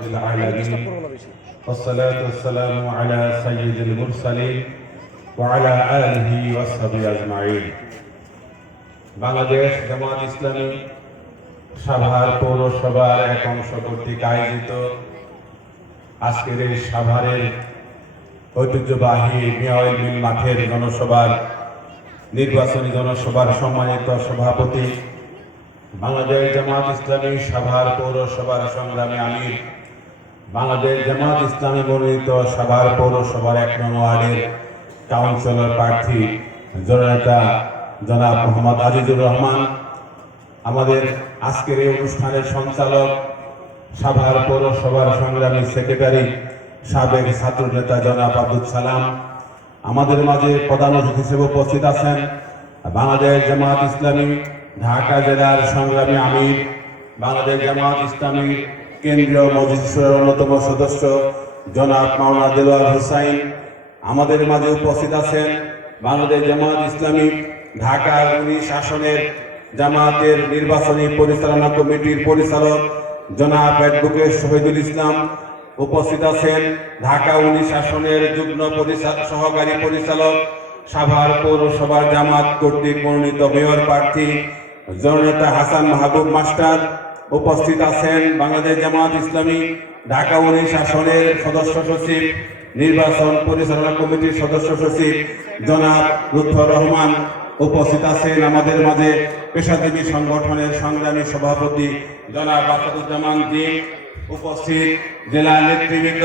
رب العالمين والصلاة والسلام على سيد المرسلين وعلى آله وصحبه أجمعين বাংলাদেশ জামাত ইসলামী সাভার পৌরসভার এক অংশ কর্তৃক আয়োজিত আজকের এই সাভারের ঐতিহ্যবাহী মিয়াওয়াল মিল মাঠের জনসভার নির্বাচনী জনসভার সম্মানিত সভাপতি বাংলাদেশ জামাত ইসলামী সাভার পৌরসভার সংগ্রামী আমির বাংলাদেশ জামাত ইসলামী মনোনীত সাভার পৌরসভার এক নং ওয়ার্ডের কাউন্সিলর প্রার্থী জননেতা জনাব মোহাম্মদ আজিজুর রহমান। আমাদের আজকের এই অনুষ্ঠানের সঞ্চালক সাভার পৌরসভার সংগ্রামী সেক্রেটারি সাবেক ছাত্র নেতা জনাব আব্দুল সালাম। আমাদের মাঝে প্রধান অতিথি হিসেবে উপস্থিত আছেন বাংলাদেশ জামাত ইসলামী, ঢাকা জেলার সংগ্রামী আমির, বাংলাদেশ জামাত ইসলামী কেন্দ্রীয় মজলিসের অন্যতম সদস্য জনাব মাওলানা দেলোয়ার হুসাইন। আমাদের মাঝে উপস্থিত আছেন বাংলাদেশ জামাত ইসলামী ঢাকা উনিশ আসনের জামাতের নির্বাচনী পরিচালনা কমিটির পরিচালক জনাব অ্যাডভোকেট শহীদুল ইসলাম। উপস্থিত আছেন ঢাকা উনিশ আসনের যুগ্ম সহকারী পরিচালক, সাভার পৌরসভার জামাত কর্তৃক মনোনীত মেয়র প্রার্থী জননেতা হাসান মাহবুব মাস্টার। উপস্থিত আছেন বাংলাদেশ জামাত ইসলামী, ঢাকা উনিশ আসনের সদস্য সচিব, নির্বাচন পরিচালনা কমিটির সদস্য সচিব, জনাব লুৎফর রহমান। উপস্থিত আছেন আমাদের মাঝে পেশাজীবী সংগঠনের সংগ্রামী সভাপতি জনাব আসাদুজ্জামান দিন উপস্থিত জেলা নেতৃবৃন্দ,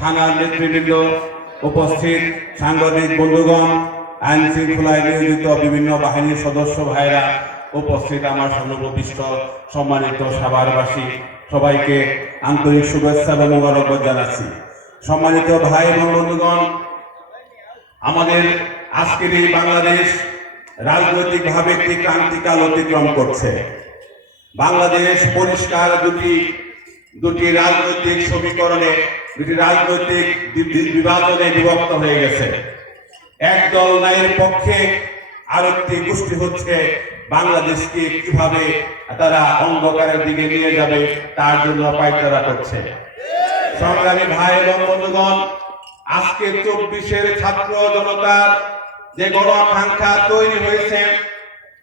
থানার নেতৃবৃন্দ, উপস্থিত সাংবাদিক বন্ধুগণ আইন শৃঙ্খলায় নিয়োজিত বিভিন্ন বাহিনীর সদস্য ভাইরা উপস্থিত আমার সর্বপ্রতিষ্ঠ সম্মানিত সাভারবাসী, সবাইকে আন্তরিক শুভেচ্ছা এবং মোবারকবাদ জানাচ্ছি। সম্মানিত ভাই এবং বন্ধুগণ, আমাদের আজকের এই বাংলাদেশ রাজনৈতিকভাবে একটি ক্রান্তিকাল অতিক্রম করছে। বাংলাদেশ পরিষ্কার দুটি দুটি রাজনৈতিক সমীকরণে, দুটি রাজনৈতিক বিভাজনে বিভক্ত হয়ে গেছে। একদল ন্যায়ের পক্ষে আরেকটি গোষ্ঠী হচ্ছে বাংলাদেশকে কীভাবে তারা অন্ধকারের দিকে নিয়ে যাবে, তার জন্য পায়তারা করছে। সংগ্রামী ভাই এবং বন্ধুগণ, আজকে চব্বিশের ছাত্র জনতার যে গণ আকাঙ্ক্ষা তৈরি হয়েছে,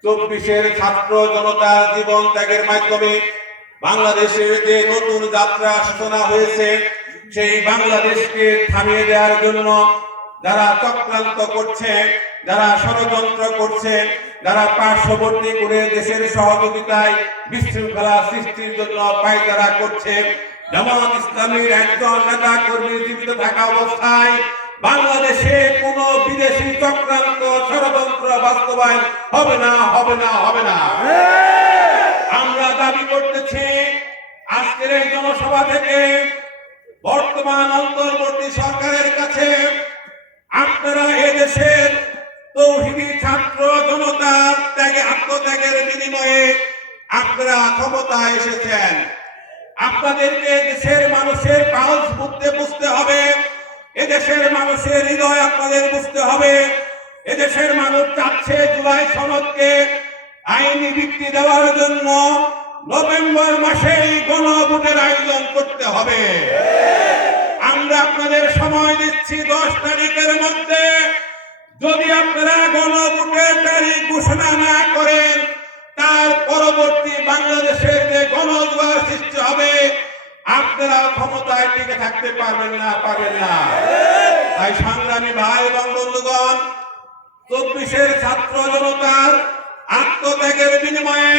চব্বিশের ছাত্র জনতার জীবন ত্যাগের মাধ্যমে বাংলাদেশের যে নতুন যাত্রা সূচনা হয়েছে, সেই বাংলাদেশকে থামিয়ে দেওয়ার জন্য যারা চক্রান্ত করছে, যারা ষড়যন্ত্র করছে, যারা পার্শ্ববর্তী করে দেশের সহযোগিতায় বিশৃঙ্খলা সৃষ্টির জন্য পায়তারা করছে। জামাত ইসলামীর একজন নেতা কর্মী জীবিত থাকা অবস্থায় বাংলাদেশে কোন বিদেশি চক্রান্ত ষড়যন্ত্র বাস্তবায়ন হবে না হবে না হবে না। আমরা দাবি করতেছি, আজকের এই জনসভা থেকে বর্তমান অন্তর্বর্তী সরকারের কাছে এদেশের তৌহিদি ছাত্র জনতার ত্যাগে, আত্মত্যাগের বিনিময়ে আপনারা ক্ষমতায় এসেছেন। আপনাদেরকে দেশের মানুষের পালস বুঝতে বুঝতে হবে। এদেশের মানুষের হৃদয় আপনাদের বুঝতে হবে। এদেশের মানুষ চাচ্ছে জুলাই সনদকে আইনি ভিত্তি দেওয়ার জন্য নভেম্বর মাসেই গণভোটের আয়োজন করতে হবে। আমরা আপনাদের সময় দিচ্ছি দশ তারিখের মধ্যে। যদি আপনারা গণভোটের তারিখ ঘোষণা না করেন, তার পরবর্তী বাংলাদেশের যে গণজোয়ার সৃষ্টি হবে, আপনারা ক্ষমতায় টিকে থাকতে পারবেন না পারবেন না। তাই সংগ্রামী ভাই এবং বন্ধুগণ, চব্বিশের ছাত্র জনতার আত্মত্যাগের বিনিময়ে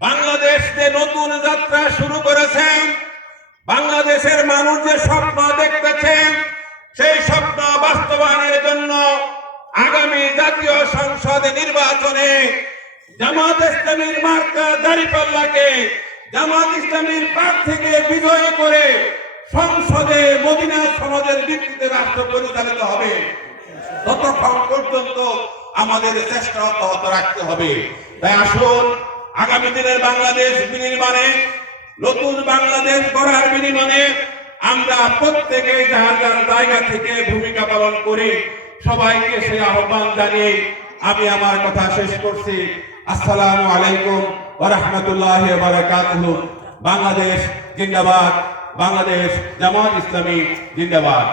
বাংলাদেশ যে নতুন যাত্রা শুরু করেছেন, বাংলাদেশের মানুষ যে স্বপ্ন দেখতেছেন জামাত ইসলামীর মার্কা দাঁড়িপাল্লাকে জামাত ইসলামীর থেকে বিজয় করে সংসদে মদিনা সমাজের ভিত্তিতে রাষ্ট্র পরিচালিত হবে। ততক্ষণ পর্যন্ত আমাদের চেষ্টা অব্যাহত রাখতে হবে। তাই আসুন, আগামী দিনের বাংলাদেশ বিনির্মাণে, নতুন বাংলাদেশ গড়ার বিনিময়ে আমরা প্রত্যেকে যার যার জায়গা থেকে ভূমিকা পালন করি, সবাইকে সেই আহ্বান জানিয়ে আমি আমার কথা শেষ করছি। আসসালামু আলাইকুম ওয়া রাহমাতুল্লাহি ওয়া বারাকাতুহু। বাংলাদেশ জিন্দাবাদ। বাংলাদেশ জামাত ইসলামী জিন্দাবাদ।